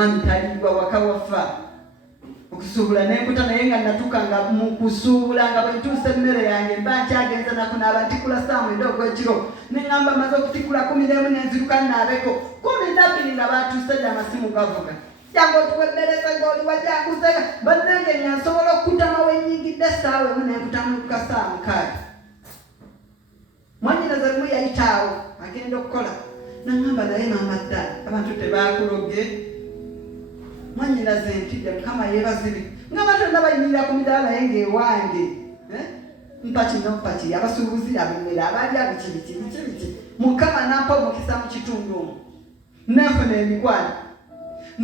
mwami talibwa wakawafa okusuubula n'enkuta naye nga natukanga mu kusuubula nga bwe ntuuse emmere yange mba nkyagenza nakunaaba ntikula saa 9 ogw'ekiro ne ŋŋamba maze okutikula 11 n'enziruka nnaabeko 12 nga baatuuse dda amasimu gavuga jangu otuwebbereze ng'oli wajanguzega bannange nga nsobola okukutama wennyingidde essaawa emu n'enkutamuka saa 6 mwannyinaze lumu yayitaawo agenda okukola naŋŋamba naye maama ddala abantu tebaakuloge mwannyinaze ntidde mukama yeebazibwe nga batonna bayimirira ku midaala naye ng'ewange mpaki nopaki abasuubuzi abemmere abaali abikibiki mukama nampa omukisa mu kitundu omwo nafuna emikwano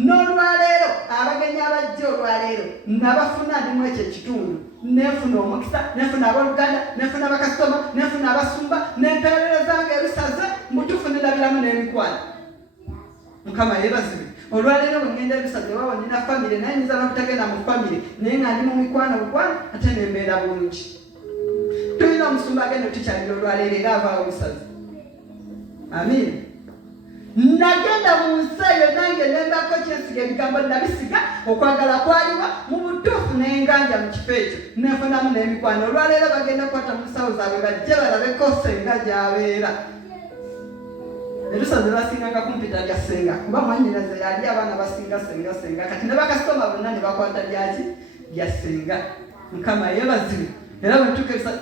n'olwaleero abagenyi abajja olwaleero nabafuna ndimu ekyo ekitundu nefuna omukisa nefuna abooluganda nefuna bakasitoma nefuna abasumba nempeerereza ng'ebisaze mutuufu nendabiramu n'emikwano mukama yeebazibwe olwaleero bwe ngenda ebisaze wawo nina famire naye nyiza n'obutagenda mu famire naye nga ndi mu mikwano ate nembeera bulungi tulina omusumba agenda otukyalira olwaleero era avaawo obusaze amiina nagenda mu nsi eyo nange nembako kyensiga ebigambo nabisiga okwagala kwaliwa mu butuufu nenganja mu kifo ekyo nefunamu n'emikwano olwaleero bagenda kukwata mu nsawo zaabwe bajje balabeko senga gy'abeera ebisaze basinganga kumpita lya senga kuba mwannyinaze yali abaana basinga senga kati ne bakasitoma bonna ne bakwata lyaki lya senga mukama yeebazibwe era bwe ntuuka ebisaze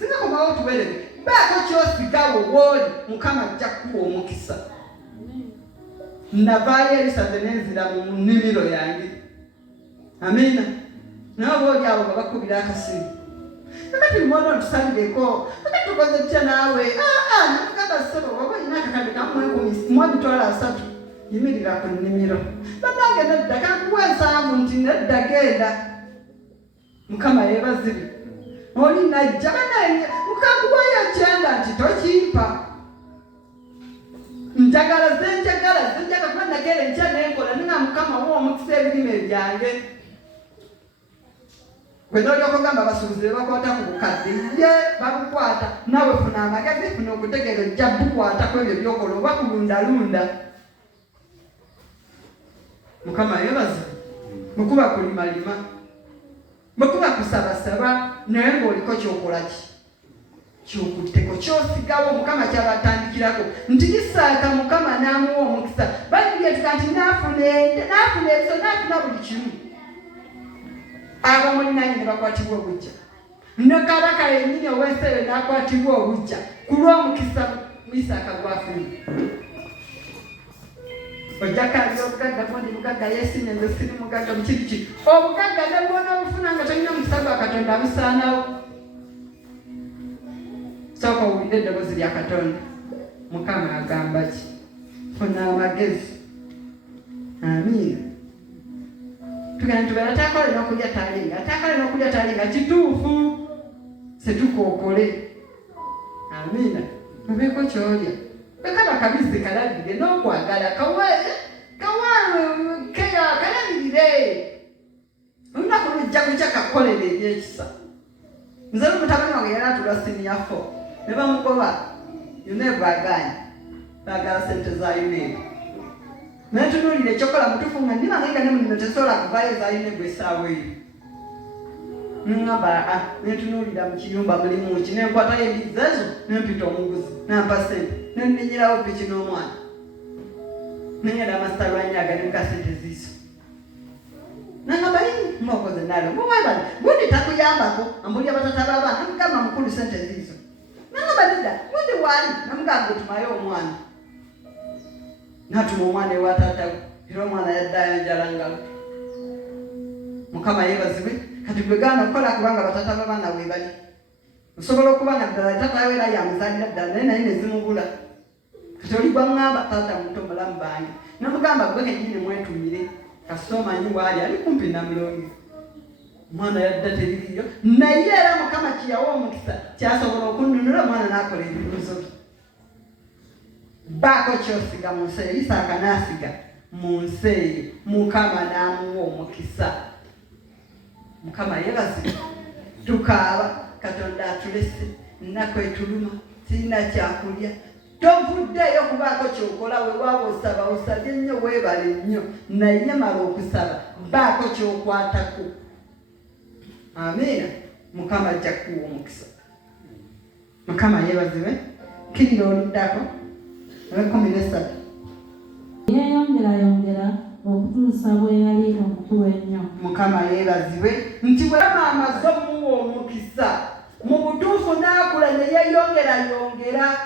singakomawo tuweereze baako kyosigawo wooli mukama ajja kukuwa omukisa navaayo ebisaze nenzira mu nnimiro yange amiina nawe booli abo nga bakubira akasimu akati mwana otusalireko akati tukoze tutya naawe namugamba ssebo waba olina akakadde kamwebitwala 3 yimirira ku nnimiro bannange nedda kankuwa ensanvu nti nedda genda mukama yeebazibwe oli najja banaye mukankuwayo kyenda nti tokimpa njagala kuba nagera enkya nenkola ninga mukama wa omukisa ebirime byange gwe nolyoka ogamba abasuubuzi be bakwata ku bukadde ye babukwata nawe funa amagezi funa okutegeera ojja bukwata ku ebyo byokola oba kulundalunda mukama yebaza mukuba kulimalima mukuba kusabasaba naye ng'oliko kyokolaki kyokutteko kyosigawo mukama kyabatandikirako nti Isaaka mukama n'amuwa omukisa bayingetika nti naafuna ebiso naafuna buli kimu abamulinanye ne bakwatibwa obujja ne kabaka yennyini ow'ensi eyo n'akwatibwa obujja ku lw'omukisa Isaaka gwafuna ojakkalira obugagga bondi bugagga yeesinya nze siri mugagga mukiriki obugagga ne bwona obufuna nga tolina mukisa gwa Katonda abusaanawo sooka owulire eddoboozi lya Katonda mukama agamba ki funa amagezi amiina tugenda tubeera takola n'okulya talinga kituufu setukookole amiina mubeeko kyolya bekaba kabizi kalabire n'okwagala kalabirire olunaku lujja kujja kakolera ebyekisa nze n'omutabani wange yali atulwa siniyafo ne bamugoba yuneevu agaanya baagala sente za yuneevu nentunuulira ekyokola mutuufu nga ndimangenga ne munino tesobola kuvaayo za yuneevu essaawa eyo nngamba nentunuulira mu kiyumba mulimu ki nenkwatayo embizi ezo nempita omuguzi nampa sente nendinyirawo piki n'omwana nengenda amasita lwanyaga nemuka sente ziiso nangamba mwokoze nalo muwebale gundi takuyambako ambulya batata b'abaana namugamba mukulu sente ziizo nangamba nedda gundi waali namugamba otumayo omwana natuma omwana ewa taatawe era omwana yaddayo njala ngalo mukama yeebazibwe kati gwe gaana okukola kubanga batata b'abaana we bali osobola okuba nga ddala tatawe era yamuzalira ddala naye naye nezimubula kati oli gwaŋŋamba taata muto mulamu bange namugamba gwe kennyini mwetumire kasita omanyi waali ali kumpi namulonge omwana yadda teririyo naye era mukama kiyawa omukisa kyasobola okunnunula omwana n'akola ebibuuzo bye baako kyosiga mu nsi eyo Isaaka n'asiga mu nsi eyo mukama n'amuwa omukisa mukama yeebazibwe tukaaba Katonda atulese nnaku etuluma sirina kyakulya tovuddeeyo kubaako kyokola wewaaba osaba osabye nnyo weebale nnyo naye mala okusaba baako kyokwatako. Amiina. Mukama ajja kukuwa omukisa. Mukama yeebazibwe. Kirira oluddako 13. Yeeyongera okutuusa bwe yali omukulu ennyo. Mukama yeebazibwe nti bwe amaze omuwa omukisa mu butuufu n'akula ne yeeyongera.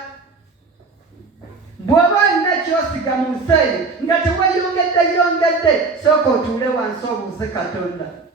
Bw'oba olina kyosiga mu nsi eyo nga teweyongedde sooka otuule wansi obuuze Katonda.